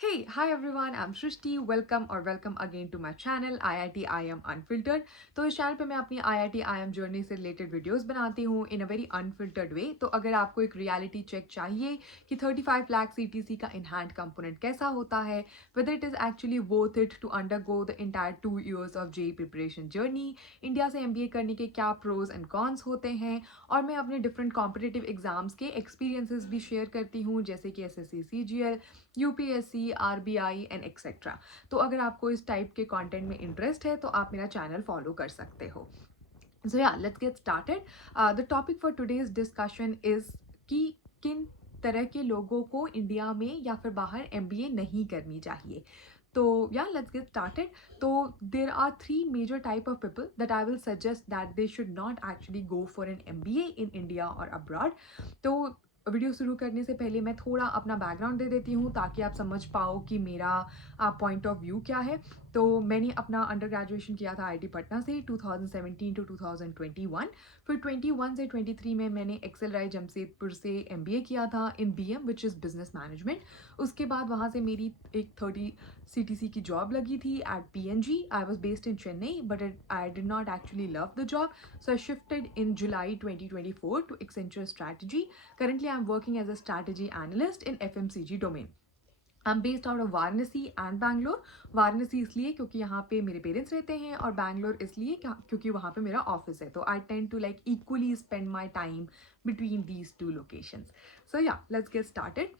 Hey, hi everyone, I'm Shrishti. Welcome again to my channel IIT IM Unfiltered. तो इस channel पे मैं अपनी IIT IM जर्नी से रिलेटेड वीडियोस बनाती हूँ इन अ वेरी अनफिल्टर्ड वे. तो अगर आपको एक रियलिटी चेक चाहिए कि 35 लाख CTC का इन हैंड कंपोनेंट कैसा होता है, whether it is actually worth it to undergo the entire 2 years of JEE preparation journey, India से MBA करने के क्या प्रोज एंड कॉन्स होते हैं, और मैं अपने डिफरेंट कॉम्पिटिटिव एग्जाम्स के एक्सपीरियंसेस भी शेयर करती हूँ जैसे कि SSC CGL, UPSC, RBI and etcetera. तो अगर आपको इस टाइप के कंटेंट में इंटरेस्ट है तो आप मेरा चैनल फॉलो कर सकते हो. So yeah, let's get started. The topic for today's discussion is कि किन तरह के लोगों को इंडिया में या फिर बाहर MBA नहीं करनी चाहिए. तो yeah, let's get started. So there are three major type of people that I will suggest that they should not actually go for an MBA in India or abroad. तो video शुरू करने से पहले मैं थोड़ा अपना बैकग्राउंड दे देती हूँ ताकि आप समझ पाओ कि मेरा पॉइंट ऑफ व्यू क्या है. तो मैंने अपना अंडर ग्रेजुएशन किया था IIT पटना से 2017 टू 2021. फिर 21 से 23 में मैंने एक्सेल राय जमशेदपुर से MBA किया था इन BM which is business management. उसके बाद वहाँ से मेरी एक 30 CTC की जॉब लगी थी at PNG. I was based in Chennai but I did not actually love the job, so I shifted in July 2024 to Accenture Strategy. Currently, I'm working as a strategy analyst in FMCG domain. I'm based out of Varanasi and Bangalore. Varanasi इसलिए क्योंकि यहाँ पे मेरे parents रहते हैं और बैंगलोर इसलिए क्योंकि वहाँ पे मेरा ऑफिस है. तो I tend to like equally spend my time between these two locations. So yeah, let's get started.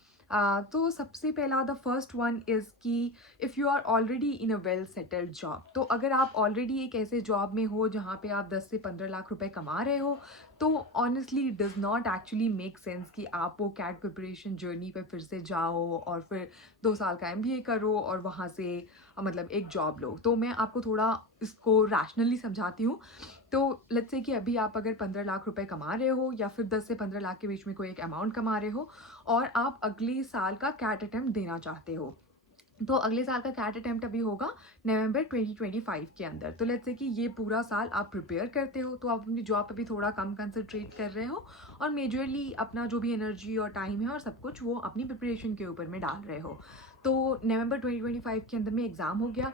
तो सबसे पहला द फर्स्ट वन इज़ कि if you are already in a well settled job. तो अगर आप already एक ऐसे job में हो जहाँ पे आप 10 से 15 लाख रुपए कमा रहे हो, तो honestly it does not actually make sense कि आप वो कैट प्रिपरेशन जर्नी पे फिर से जाओ और फिर 2 साल का MBA करो और वहाँ से मतलब एक जॉब लो. तो मैं आपको थोड़ा इसको रैशनली समझाती हूँ. तो लेट्स से कि अभी आप अगर 15 लाख रुपए कमा रहे हो या फिर 10 से 15 लाख के बीच में कोई एक अमाउंट कमा रहे हो और आप अगले साल का कैट अटेम्प्ट देना चाहते हो. तो अगले साल का कैट अटेम्प्ट अभी होगा नवंबर 2025 के अंदर. तो लेट्स से कि ये पूरा साल आप प्रिपेयर करते हो, तो आप अपनी जॉब पे भी थोड़ा कम कंसंट्रेट कर रहे हो और मेजरली अपना जो भी एनर्जी और टाइम है और सब कुछ वो अपनी प्रिपरेशन के ऊपर में डाल रहे हो. तो नवंबर 2025 के अंदर में एग्ज़ाम हो गया.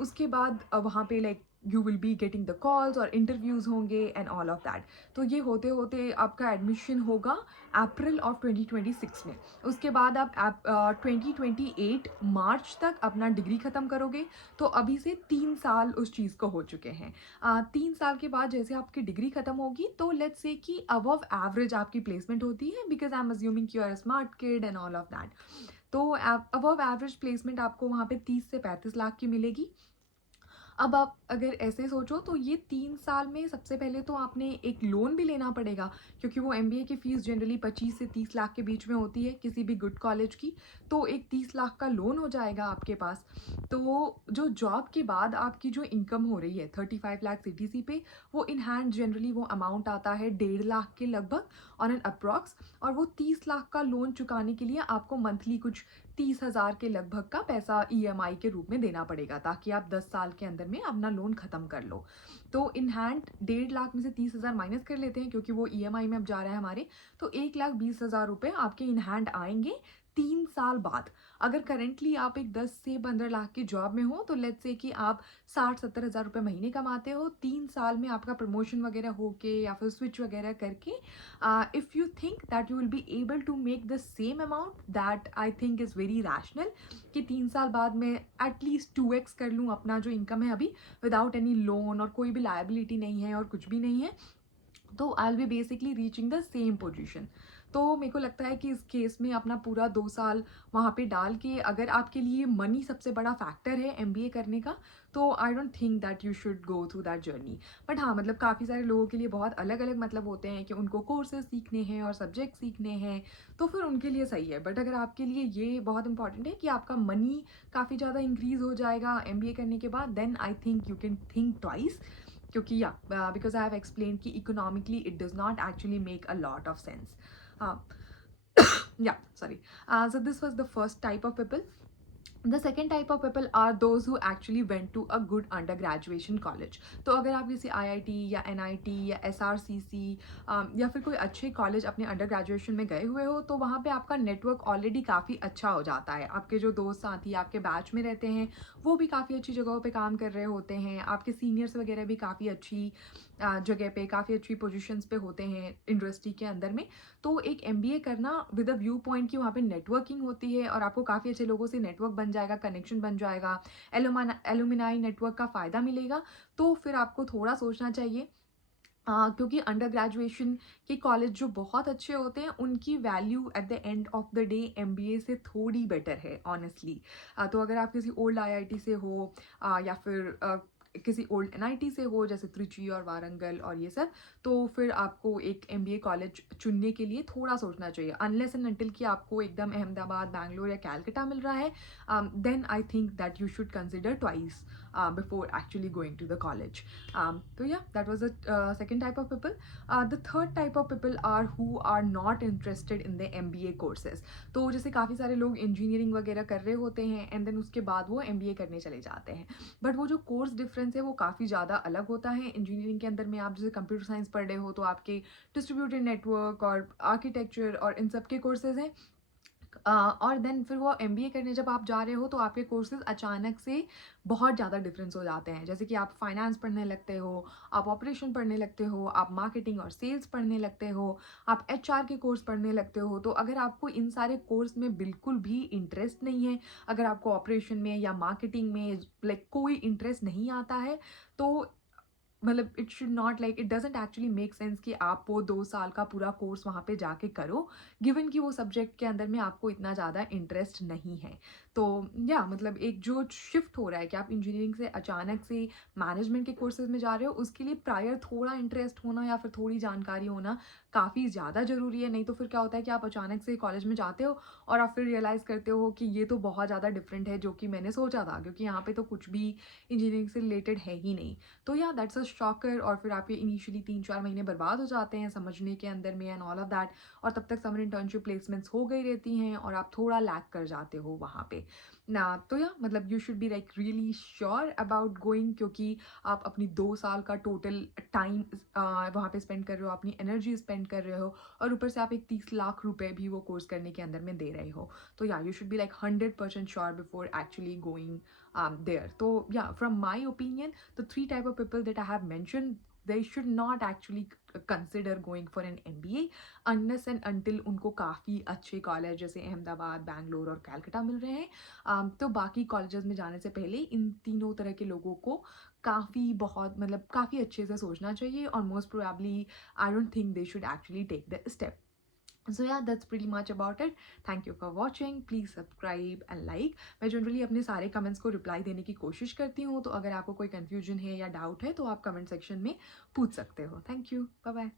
उसके बाद वहाँ पे like you will be getting the calls और इंटरव्यूज़ होंगे एंड ऑल ऑफ दैट. तो ये होते होते आपका एडमिशन होगा अप्रैल ऑफ 2026 में. उसके बाद आप 2028 मार्च तक अपना डिग्री ख़त्म करोगे. तो अभी से 3 साल उस चीज़ को हो चुके हैं. 3 साल के बाद जैसे आपकी डिग्री ख़त्म होगी तो लेट्स से कि अबव एवरेज आपकी प्लेसमेंट होती है because I am assuming you are a smart kid and all of that. तो अबव एवरेज प्लेसमेंट आपको वहाँ पे 30 से 35 लाख की मिलेगी. अब आप अगर ऐसे सोचो तो ये 3 साल में सबसे पहले तो आपने एक लोन भी लेना पड़ेगा क्योंकि वो MBA की फ़ीस जनरली 25 से 30 लाख के बीच में होती है किसी भी गुड कॉलेज की. तो एक 30 लाख का लोन हो जाएगा आपके पास. तो जो जॉब के बाद आपकी जो इनकम हो रही है 35 लाख CTC पे, वो इन हैंड जनरली वो अमाउंट आता है 1.5 लाख के लगभग ऑन एन अप्रॉक्स. और वो 30 लाख का लोन चुकाने के लिए आपको मंथली कुछ 30,000 के लगभग का पैसा EMI के रूप में देना पड़ेगा ताकि आप 10 साल के अंदर में अपना लोन ख़त्म कर लो. तो इन हैंड 1.5 लाख में से 30,000 माइनस कर लेते हैं क्योंकि वो EMI में अब जा रहा है हमारे. तो 1,20,000 रुपये आपके इन हैंड आएंगे 3 साल बाद. अगर करेंटली आप एक 10 से 15 लाख की जॉब में हो तो लेट्स से कि आप 60-70 हज़ार रुपये महीने कमाते हो. 3 साल में आपका प्रमोशन वगैरह होके या फिर स्विच वगैरह करके if you think that you will be able to make the same amount, that I think is very rational कि 3 साल बाद मैं एटलीस्ट 2x कर लूँ अपना जो इनकम है अभी विदाउट एनी लोन और कोई भी लाइबिलिटी नहीं है और कुछ भी नहीं है. तो I will be basically reaching the same position. तो मेरे को लगता है कि इस केस में अपना पूरा 2 साल वहाँ पे डाल के अगर आपके लिए मनी सबसे बड़ा फैक्टर है MBA करने का, तो आई don't think that you should go through that journey. But हाँ, मतलब काफ़ी सारे लोगों के लिए बहुत अलग अलग मतलब होते हैं कि उनको कोर्सेज सीखने हैं और सब्जेक्ट सीखने हैं, तो फिर उनके लिए सही है. बट अगर आपके लिए ये बहुत इंपॉर्टेंट है कि आपका मनी काफ़ी ज़्यादा इंक्रीज़ हो जाएगा MBA करने के बाद, then I think you can think twice. क्योंकि या बिकॉज आई हैव एक्सप्लेन कि economically it does not actually make a lot of sense. Yeah, sorry. So this was the first type of people. The second type of people are those who actually went to a good under graduation college. तो अगर आप किसी IIT या NIT या SRCC या फिर कोई अच्छे कॉलेज अपने अंडर ग्रेजुएशन में गए हुए हो, तो वहाँ पे आपका नेटवर्क ऑलरेडी काफ़ी अच्छा हो जाता है। आपके जो दोस्त साथी आपके बैच में रहते हैं वो भी काफ़ी अच्छी जगहों पे काम कर रहे होते हैं, आपके सीनियर्स वगैरह भी काफ़ी अच्छी जगह पे, काफ़ी अच्छी पोजीशंस पे होते हैं इंडस्ट्री के अंदर में। तो एक MBA करना विद अ व्यू पॉइंट की वहाँ पे नेटवर्किंग होती है और आपको काफ़ी अच्छे लोगों से नेटवर्क बन जाएगा, कनेक्शन बन जाएगा, एलुमनाई नेटवर्क का फ़ायदा मिलेगा। तो फिर आपको थोड़ा सोचना चाहिए, क्योंकि अंडर ग्रेजुएशन के कॉलेज जो बहुत अच्छे होते हैं उनकी value at the end of the day MBA से थोड़ी बेटर है ऑनेस्टली। तो अगर आप किसी ओल्ड IIT से हो या फिर किसी ओल्ड NIT से हो जैसे त्रिची और वारंगल और ये सब, तो फिर आपको एक MBA कॉलेज चुनने के लिए थोड़ा सोचना चाहिए। अनलेस एंड अनटिल कि आपको एकदम अहमदाबाद, बैंगलोर या कैलकाटा मिल रहा है, then I think that you should consider twice before actually going to the college. So yeah, that was the second type of people. The third type of people are who are not interested in the MBA courses. तो जैसे काफ़ी सारे लोग engineering वगैरह कर रहे होते हैं एंड देन उसके बाद वो MBA करने चले जाते हैं, बट वो जो कोर्स डिफरेंस है वो काफ़ी ज़्यादा अलग होता है। इंजीनियरिंग के अंदर में आप जैसे कंप्यूटर साइंस पढ़ रहे हो तो आपके डिस्ट्रीब्यूटेड नेटवर्क और आर्किटेक्चर और इन सब के कोर्सेज हैं। और देन फिर वो MBA करने जब आप जा रहे हो तो आपके कोर्सेज अचानक से बहुत ज़्यादा डिफरेंस हो जाते हैं। जैसे कि आप फाइनेंस पढ़ने लगते हो, आप ऑपरेशन पढ़ने लगते हो, आप मार्केटिंग और सेल्स पढ़ने लगते हो, आप HR के कोर्स पढ़ने लगते हो। तो अगर आपको इन सारे कोर्स में बिल्कुल भी इंटरेस्ट नहीं है, अगर आपको ऑपरेशन में या मार्केटिंग में लाइक कोई इंटरेस्ट नहीं आता है, तो मतलब it should not like it doesn't actually make sense कि आप वो 2 साल का पूरा कोर्स वहाँ पे जाके करो, गिवन कि वो सब्जेक्ट के अंदर में आपको इतना ज़्यादा इंटरेस्ट नहीं है। तो या मतलब एक जो शिफ्ट हो रहा है कि आप इंजीनियरिंग से अचानक से मैनेजमेंट के कोर्सेज में जा रहे हो, उसके लिए प्रायर थोड़ा इंटरेस्ट होना या फिर थोड़ी जानकारी होना काफ़ी ज़्यादा ज़रूरी है। नहीं तो फिर क्या होता है कि आप अचानक से कॉलेज में जाते हो और आप फिर रियलाइज़ करते हो कि ये तो बहुत ज़्यादा डिफरेंट है जो कि मैंने सोचा था, क्योंकि यहाँ पे तो कुछ भी इंजीनियरिंग से रिलेटेड है ही नहीं। तो या दैट्स अ शॉकर, और फिर आपके इनिशियली 3-4 महीने बर्बाद हो जाते हैं समझने के अंदर में एंड ऑल ऑफ दैट, और तब तक समर इंटर्नशिप प्लेसमेंट्स हो गई रहती हैं और आप थोड़ा लैक कर जाते हो वहाँ पे ना। तो या मतलब you should be like really sure about going, क्योंकि आप अपनी 2 साल का टोटल टाइम वहाँ पे स्पेंड कर रहे हो, अपनी एनर्जी स्पेंड कर रहे हो, और ऊपर से आप एक 30 लाख रुपए भी वो कोर्स करने के अंदर में दे रहे हो। तो या you should be like 100% sure before actually going there. So yeah, from my opinion, the 3 type of people that I have mentioned, they should not actually consider going for an MBA unless and until उनको काफ़ी अच्छे college जैसे अहमदाबाद, बैंगलोर और कैलकाटा मिल रहे हैं। तो बाकी colleges में जाने से पहले इन तीनों तरह के लोगों को काफ़ी बहुत मतलब काफ़ी अच्छे से सोचना चाहिए, और most probably I don't think they should actually take the step. So yeah, that's pretty much about it. Thank you for watching. Please subscribe and like. मैं जनरली अपने सारे कमेंट्स को रिप्लाई देने की कोशिश करती हूँ, तो अगर आपको कोई कन्फ्यूजन है या डाउट है तो आप कमेंट सेक्शन में पूछ सकते हो। Thank you, bye bye.